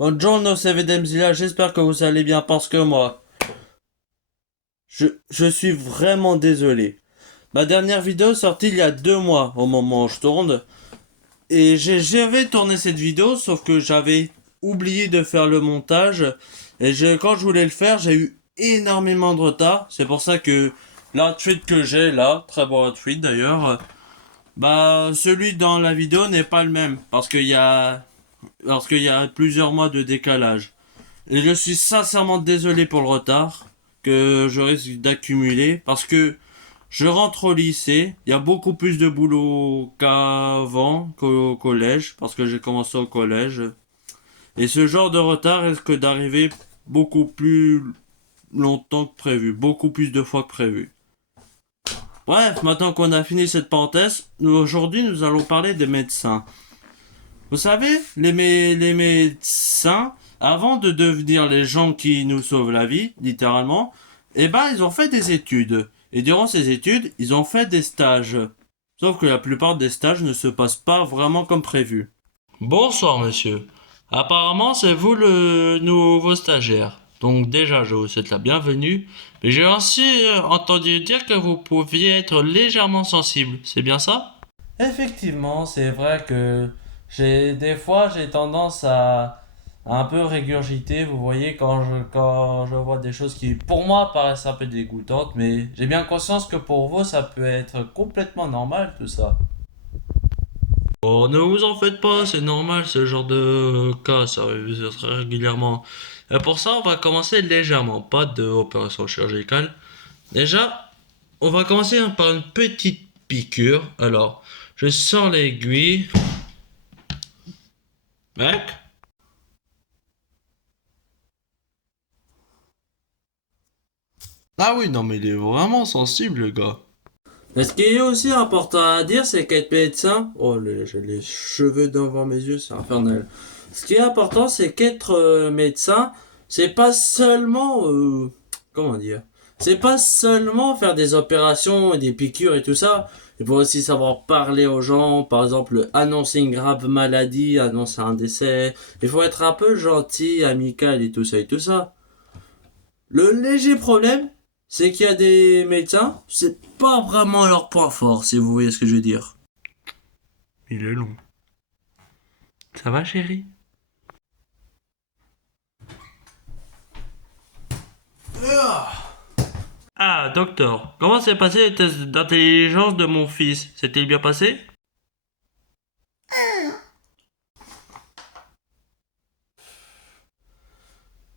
Buongiorno, c'est Vedemzilla, j'espère que vous allez bien parce que moi, je suis vraiment désolé. Ma dernière vidéo est sortie il y a 2 mois au moment où je tourne. Et j'avais tourné cette vidéo, sauf que j'avais oublié de faire le montage. Et quand je voulais le faire, j'ai eu énormément de retard. C'est pour ça que l'outfit que j'ai là, très bon outfit d'ailleurs, bah celui dans la vidéo n'est pas le même. Parce qu'il y a plusieurs mois de décalage. Et je suis sincèrement désolé pour le retard que je risque d'accumuler parce que je rentre au lycée, il y a beaucoup plus de boulot qu'avant, qu'au collège, parce que j'ai commencé au collège. Et ce genre de retard risque d'arriver beaucoup plus longtemps que prévu, beaucoup plus de fois que prévu. Bref, maintenant qu'on a fini cette parenthèse, aujourd'hui nous allons parler des médecins. Vous savez, les médecins, avant de devenir les gens qui nous sauvent la vie, littéralement, eh ben, ils ont fait des études. Et durant ces études, ils ont fait des stages. Sauf que la plupart des stages ne se passent pas vraiment comme prévu. Bonsoir, monsieur. Apparemment, c'est vous le nouveau stagiaire. Donc déjà, je vous souhaite la bienvenue. Mais j'ai aussi entendu dire que vous pouviez être légèrement sensible. C'est bien ça? Effectivement, c'est vrai que des fois j'ai tendance à un peu régurgiter, vous voyez, quand je vois des choses qui pour moi paraissent un peu dégoûtantes, mais j'ai bien conscience que pour vous ça peut être complètement normal tout ça. Oh, ne vous en faites pas, c'est normal ce genre de cas, ça arrive très régulièrement. Et pour ça, on va commencer légèrement, pas d'opération chirurgicale. Déjà, on va commencer par une petite piqûre. Alors, je sors l'aiguille. Mec? Ah oui, non, mais il est vraiment sensible, le gars. Mais ce qui est aussi important à dire, c'est qu'être médecin. Oh, j'ai les cheveux devant mes yeux, c'est infernal. Ce qui est important, c'est qu'être médecin, c'est pas seulement. Comment dire? C'est pas seulement faire des opérations et des piqûres et tout ça. Il faut aussi savoir parler aux gens, par exemple, annoncer une grave maladie, annoncer un décès. Il faut être un peu gentil, amical et tout ça et tout ça. Le léger problème, c'est qu'il y a des médecins, c'est pas vraiment leur point fort, si vous voyez ce que je veux dire. Il est long. Ça va, chérie? Ah, docteur, comment s'est passé le test d'intelligence de mon fils? S'est-il bien passé?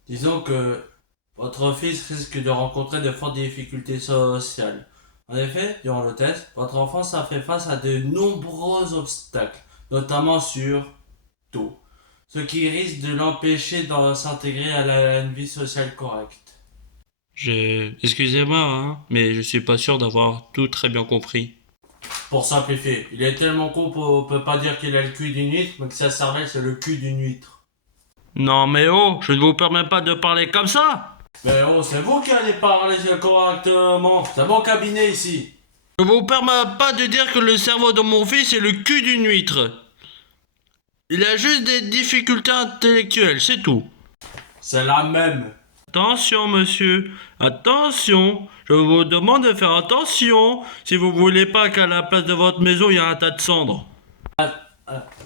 Disons que votre fils risque de rencontrer de fortes difficultés sociales. En effet, durant le test, votre enfant a fait face à de nombreux obstacles, notamment sur tout, ce qui risque de l'empêcher de s'intégrer à une vie sociale correcte. Excusez-moi, hein, mais je suis pas sûr d'avoir tout très bien compris. Pour simplifier, il est tellement con qu'on peut pas dire qu'il a le cul d'une huître, mais que sa cervelle c'est le cul d'une huître. Non mais oh, je ne vous permets pas de parler comme ça. Mais oh, c'est vous qui allez parler correctement. C'est mon cabinet ici. Je vous permets pas de dire que le cerveau de mon fils est le cul d'une huître. Il a juste des difficultés intellectuelles, c'est tout. C'est la même. Attention, monsieur. Attention. Je vous demande de faire attention si vous voulez pas qu'à la place de votre maison, il y a un tas de cendres.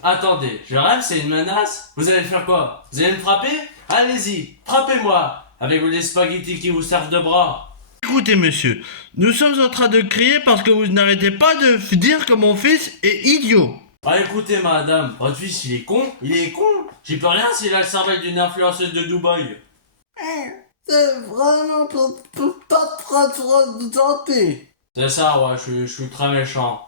Attendez, je rêve, c'est une menace? Vous allez faire quoi? Vous allez me frapper? Allez-y, frappez-moi, avec les spaghettis qui vous servent de bras. Écoutez, monsieur, nous sommes en train de crier parce que vous n'arrêtez pas de dire que mon fils est idiot. Ah, écoutez, madame, votre fils, il est con? Il est con? J'y peux rien s'il a le cervelle d'une influenceuse de Dubaï. C'est vraiment pas trop de santé. C'est ça, ouais, je suis très méchant.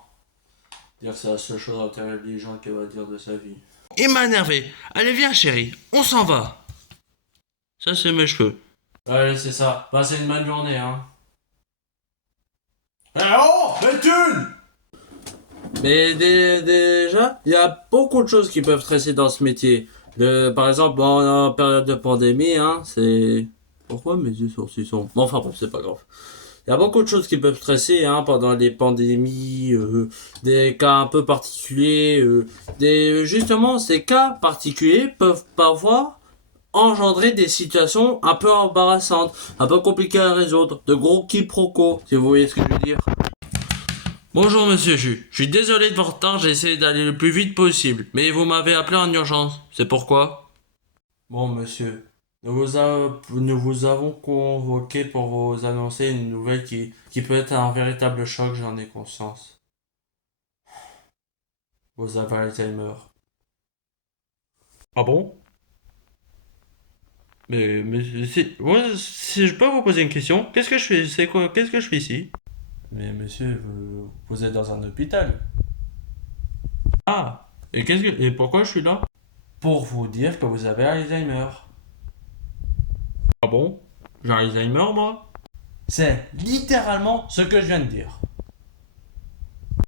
Dire que c'est la seule chose intelligente qu'elle va dire de sa vie. Il m'a énervé. Allez, viens, chérie. On s'en va. Ça, c'est mes cheveux. Ouais, c'est ça. Passez une bonne journée, hein. Eh oh, Béthune! Mais déjà, il y a beaucoup de choses qui peuvent stresser dans ce métier. Par exemple, bon, en période de pandémie, hein, c'est... Pourquoi mes yeux sourcils sont... Bon, enfin bon, c'est pas grave. Il y a beaucoup de choses qui peuvent stresser hein, pendant les pandémies, des cas un peu particuliers. Justement, ces cas particuliers peuvent parfois engendrer des situations un peu embarrassantes, un peu compliquées à résoudre, de gros quiproquos, si vous voyez ce que je veux dire. Bonjour monsieur Jus, je suis désolé de votre retard, j'ai essayé d'aller le plus vite possible, mais vous m'avez appelé en urgence, c'est pourquoi? Bon monsieur, nous vous avons convoqué pour vous annoncer une nouvelle qui peut être un véritable choc, j'en ai conscience. Vous avez Alzheimer. Ah bon? Mais si je peux vous poser une question, qu'est-ce que je fais, c'est quoi, qu'est-ce que je fais ici? Mais monsieur, vous êtes dans un hôpital. Ah, et pourquoi je suis là? Pour vous dire que vous avez Alzheimer. Ah bon? J'ai Alzheimer, moi? C'est littéralement ce que je viens de dire.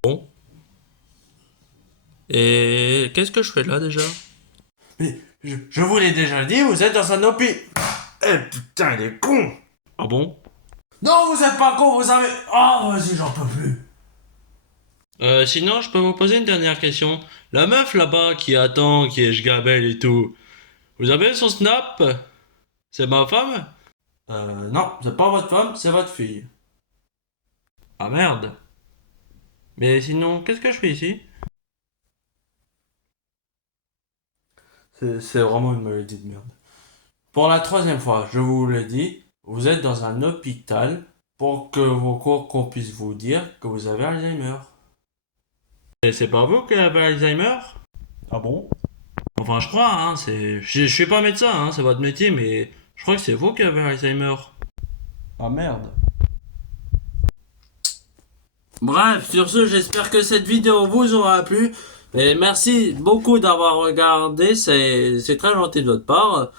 Bon. Et qu'est-ce que je fais là déjà? Mais je vous l'ai déjà dit, vous êtes dans un hôpital. Eh putain, il est con! Ah bon? Non, vous êtes pas con, vous avez. Oh, vas-y, j'en peux plus. Sinon, je peux vous poser une dernière question. La meuf là-bas qui attend, qui est Jgabel et tout, vous avez son snap? C'est ma femme? Non, c'est pas votre femme, c'est votre fille. Ah merde. Mais sinon, qu'est-ce que je fais ici? C'est vraiment une maladie de merde. Pour la troisième fois, je vous le dis, vous êtes dans un hôpital pour que qu'on puisse vous dire que vous avez Alzheimer. Et c'est pas vous qui avez Alzheimer? Ah bon? Enfin, je crois, hein, je suis pas médecin, hein, c'est votre métier, mais je crois que c'est vous qui avez Alzheimer. Ah merde. Bref, sur ce, j'espère que cette vidéo vous aura plu. Et merci beaucoup d'avoir regardé, c'est très gentil de votre part.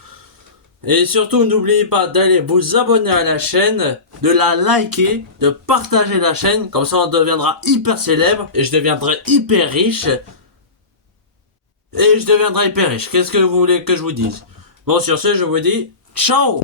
Et surtout, n'oubliez pas d'aller vous abonner à la chaîne, de la liker, de partager la chaîne, comme ça on deviendra hyper célèbre et je deviendrai hyper riche. Et je deviendrai hyper riche. Qu'est-ce que vous voulez que je vous dise? Bon, sur ce, je vous dis ciao!